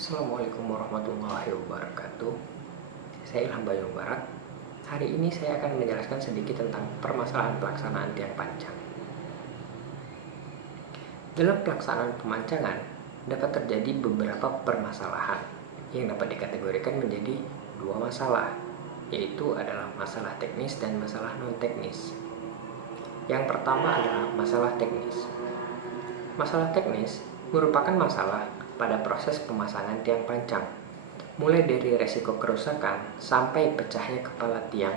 Assalamualaikum warahmatullahi wabarakatuh. Saya Ilham Bayung Barat. Hari ini saya akan menjelaskan sedikit tentang permasalahan pelaksanaan tiang pancang. Dalam pelaksanaan pemancangan dapat terjadi beberapa permasalahan yang dapat dikategorikan menjadi dua masalah, yaitu adalah masalah teknis dan masalah non-teknis. Yang pertama adalah masalah teknis. Masalah teknis merupakan masalah pada proses pemasangan tiang pancang, mulai dari resiko kerusakan sampai pecahnya kepala tiang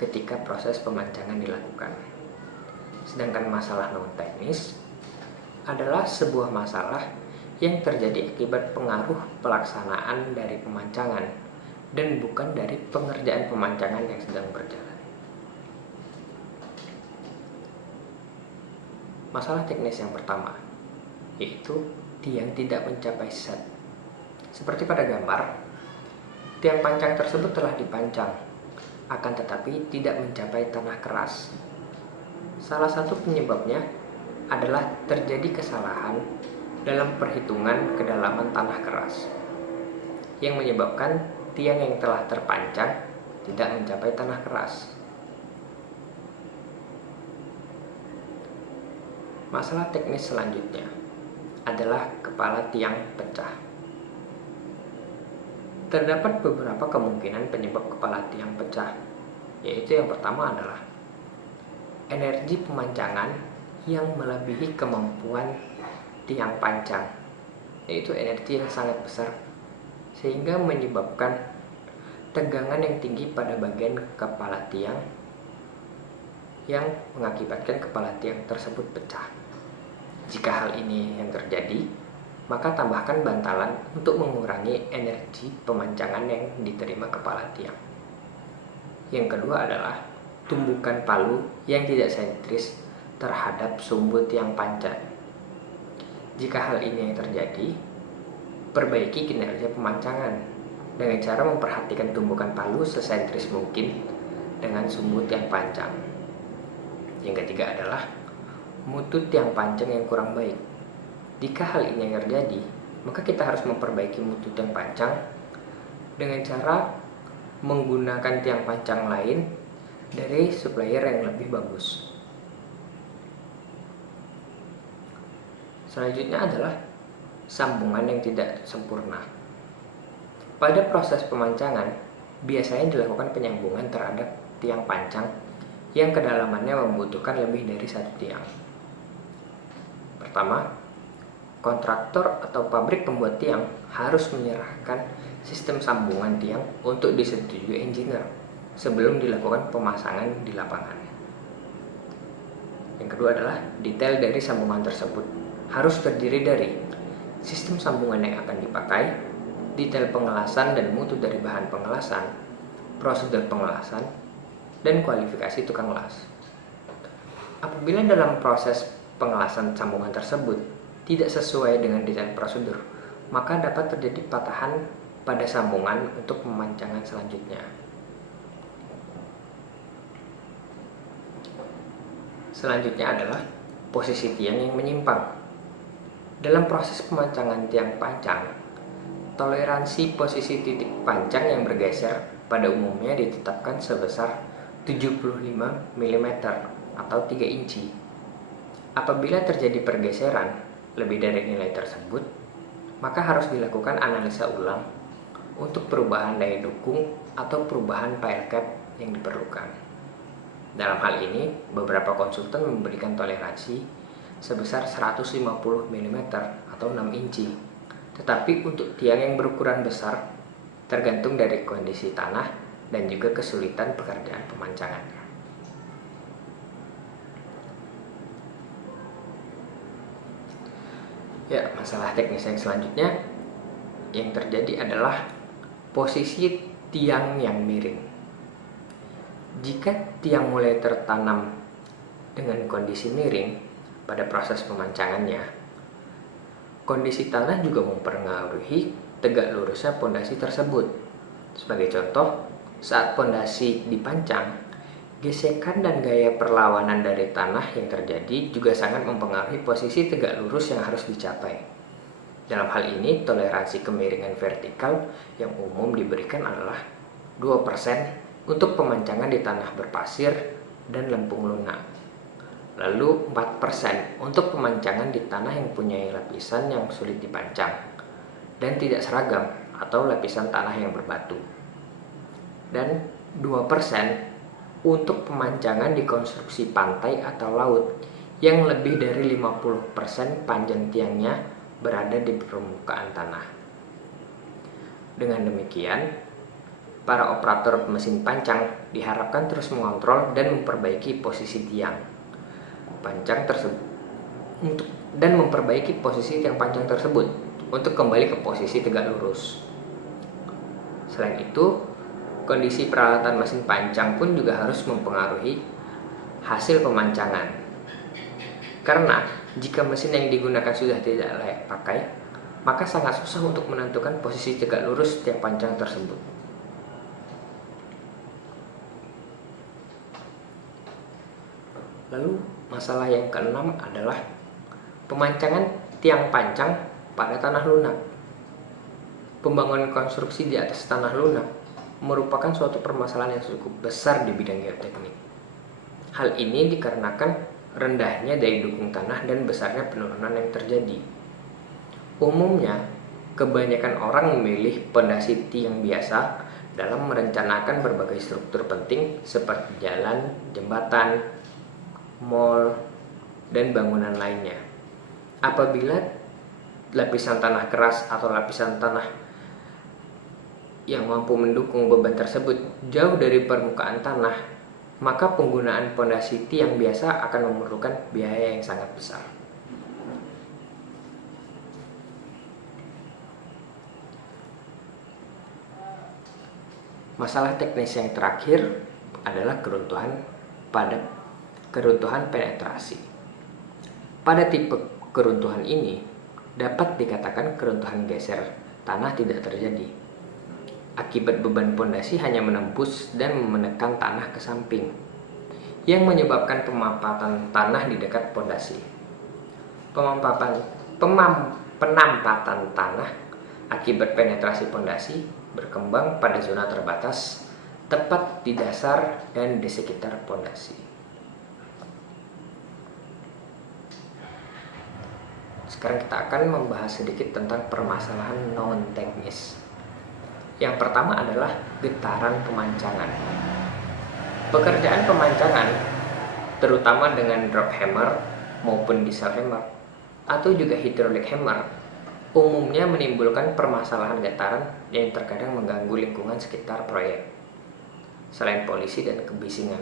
ketika proses pemancangan dilakukan. Sedangkan masalah non-teknis adalah sebuah masalah yang terjadi akibat pengaruh pelaksanaan dari pemancangan dan bukan dari pengerjaan pemancangan yang sedang berjalan. Masalah teknis yang pertama yaitu tiang tidak mencapai set. Seperti pada gambar, tiang pancang tersebut telah dipancang, akan tetapi tidak mencapai tanah keras. Salah satu penyebabnya adalah terjadi kesalahan dalam perhitungan kedalaman tanah keras, yang menyebabkan tiang yang telah terpancang tidak mencapai tanah keras. Masalah teknis selanjutnya adalah kepala tiang pecah. Terdapat beberapa kemungkinan penyebab kepala tiang pecah, yaitu yang pertama adalah energi pemancangan yang melebihi kemampuan tiang pancang, yaitu energi yang sangat besar, sehingga menyebabkan tegangan yang tinggi pada bagian kepala tiang yang mengakibatkan kepala tiang tersebut pecah. Jika hal ini yang terjadi, maka tambahkan bantalan untuk mengurangi energi pemancangan yang diterima kepala tiang. Yang kedua adalah tumbukan palu yang tidak sentris terhadap sumbu tiang pancang. Jika hal ini yang terjadi, perbaiki kinerja pemancangan dengan cara memperhatikan tumbukan palu sesentris mungkin dengan sumbu tiang pancang. Yang ketiga adalah mutu tiang pancang yang kurang baik. Jika hal ini yang terjadi, maka kita harus memperbaiki mutu tiang pancang dengan cara menggunakan tiang pancang lain dari supplier yang lebih bagus. Selanjutnya adalah sambungan yang tidak sempurna. Pada proses pemancangan, biasanya dilakukan penyambungan terhadap tiang pancang yang kedalamannya membutuhkan lebih dari satu tiang. Pertama, kontraktor atau pabrik pembuat tiang harus menyerahkan sistem sambungan tiang untuk disetujui engineer sebelum dilakukan pemasangan di lapangan. Yang kedua adalah detail dari sambungan tersebut harus terdiri dari sistem sambungan yang akan dipakai, detail pengelasan dan mutu dari bahan pengelasan, prosedur pengelasan, dan kualifikasi tukang las. Apabila dalam proses pengelasan sambungan tersebut tidak sesuai dengan detail prosedur, maka dapat terjadi patahan pada sambungan untuk pemancangan selanjutnya. Selanjutnya adalah posisi tiang yang menyimpang. Dalam proses pemancangan tiang pancang, toleransi posisi titik pancang yang bergeser pada umumnya ditetapkan sebesar 75 mm atau 3 inci. Apabila terjadi pergeseran lebih dari nilai tersebut, maka harus dilakukan analisa ulang untuk perubahan daya dukung atau perubahan pile cap yang diperlukan. Dalam hal ini, beberapa konsultan memberikan toleransi sebesar 150 mm atau 6 inci. Tetapi untuk tiang yang berukuran besar, tergantung dari kondisi tanah dan juga kesulitan pekerjaan pemancangannya. Ya, masalah teknis yang selanjutnya yang terjadi adalah posisi tiang yang miring. Jika tiang mulai tertanam dengan kondisi miring pada proses pemancangannya, kondisi tanah juga mempengaruhi tegak lurusnya pondasi tersebut. Sebagai contoh, saat pondasi dipancang, gesekan dan gaya perlawanan dari tanah yang terjadi juga sangat mempengaruhi posisi tegak lurus yang harus dicapai. Dalam hal ini, toleransi kemiringan vertikal yang umum diberikan adalah 2% untuk pemancangan di tanah berpasir dan lempung lunak. Lalu 4% untuk pemancangan di tanah yang punya lapisan yang sulit dipancang dan tidak seragam atau lapisan tanah yang berbatu. Dan 2% untuk pemancangan di konstruksi pantai atau laut yang lebih dari 50% panjang tiangnya berada di permukaan tanah. Dengan demikian, para operator mesin pancang diharapkan terus mengontrol dan memperbaiki posisi tiang pancang tersebut dan memperbaiki posisi tiang pancang tersebut untuk kembali ke posisi tegak lurus. Selain itu, kondisi peralatan mesin pancang pun juga harus mempengaruhi hasil pemancangan. Karena jika mesin yang digunakan sudah tidak layak pakai, maka sangat susah untuk menentukan posisi tegak lurus tiang pancang tersebut. Lalu masalah yang keenam adalah pemancangan tiang pancang pada tanah lunak. Pembangunan konstruksi di atas tanah lunak merupakan suatu permasalahan yang cukup besar di bidang geoteknik. Hal ini dikarenakan rendahnya daya dukung tanah dan besarnya penurunan yang terjadi. Umumnya, kebanyakan orang memilih pondasi tiang biasa dalam merencanakan berbagai struktur penting seperti jalan, jembatan, mal, dan bangunan lainnya. Apabila lapisan tanah keras atau lapisan tanah yang mampu mendukung beban tersebut jauh dari permukaan tanah, maka penggunaan pondasi tiang biasa akan memerlukan biaya yang sangat besar. Masalah teknis yang terakhir adalah keruntuhan penetrasi. Pada tipe keruntuhan ini dapat dikatakan keruntuhan geser tanah tidak terjadi. Akibat beban pondasi hanya menembus dan menekan tanah ke samping, yang menyebabkan pemampatan tanah di dekat pondasi. Penampatan tanah akibat penetrasi pondasi berkembang pada zona terbatas, tepat di dasar dan di sekitar pondasi. Sekarang kita akan membahas sedikit tentang permasalahan non-teknis. Yang pertama adalah getaran pemancangan. Pekerjaan pemancangan, terutama dengan drop hammer maupun diesel hammer, atau juga hydraulic hammer, umumnya menimbulkan permasalahan getaran yang terkadang mengganggu lingkungan sekitar proyek, selain polusi dan kebisingan.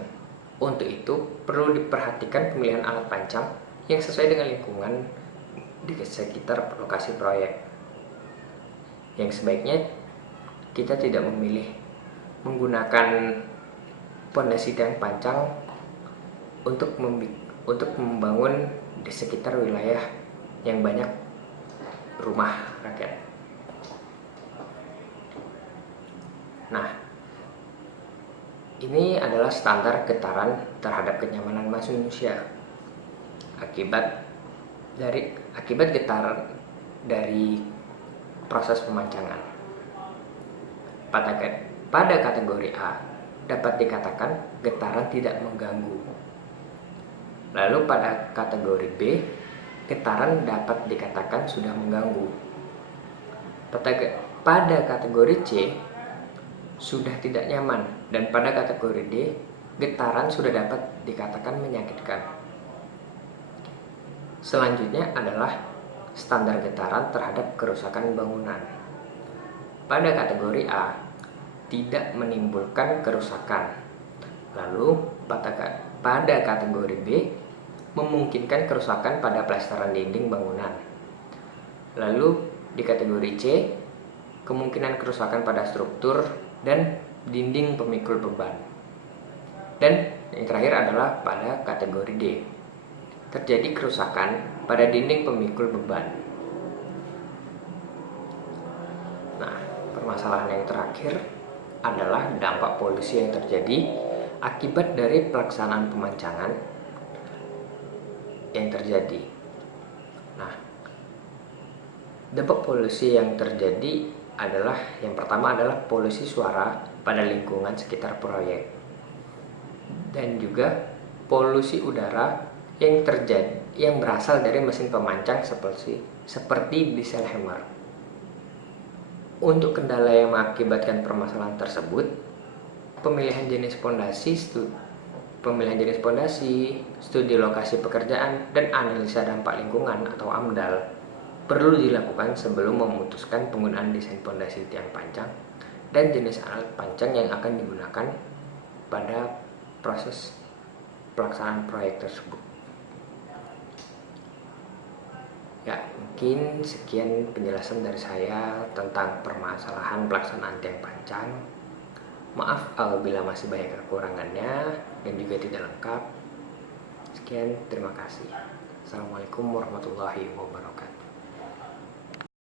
Untuk itu, perlu diperhatikan pemilihan alat pancang yang sesuai dengan lingkungan di sekitar lokasi proyek. Yang sebaiknya kita tidak menggunakan pondasi tiang pancang untuk membangun di sekitar wilayah yang banyak rumah rakyat. Nah, ini adalah standar getaran terhadap kenyamanan manusia akibat getaran dari proses pemancangan. Pada kategori A dapat dikatakan getaran tidak mengganggu. Lalu pada kategori B, getaran dapat dikatakan sudah mengganggu. Pada kategori C, sudah tidak nyaman. Dan pada kategori D, getaran sudah dapat dikatakan menyakitkan. Selanjutnya adalah standar getaran terhadap kerusakan bangunan. Pada kategori A, tidak menimbulkan kerusakan. Lalu pada kategori B, memungkinkan kerusakan pada plesteran dinding bangunan. Lalu di kategori C, kemungkinan kerusakan pada struktur dan dinding pemikul beban. Dan yang terakhir adalah pada kategori D, terjadi kerusakan pada dinding pemikul beban. Nah, permasalahan yang terakhir adalah dampak polusi yang terjadi akibat dari pelaksanaan pemancangan yang terjadi. Nah, Dampak polusi yang terjadi adalah yang pertama adalah polusi suara pada lingkungan sekitar proyek, dan juga polusi udara yang berasal dari mesin pemancang seperti diesel hammer. Untuk kendala yang mengakibatkan permasalahan tersebut, pemilihan jenis pondasi, studi lokasi pekerjaan, dan analisa dampak lingkungan atau AMDAL perlu dilakukan sebelum memutuskan penggunaan desain pondasi tiang pancang dan jenis alat pancang yang akan digunakan pada proses pelaksanaan proyek tersebut. Ya, mungkin sekian penjelasan dari saya tentang permasalahan pelaksanaan tiang pancang. Maaf apabila masih banyak kekurangannya dan juga tidak lengkap. Sekian, terima kasih. Assalamualaikum warahmatullahi wabarakatuh.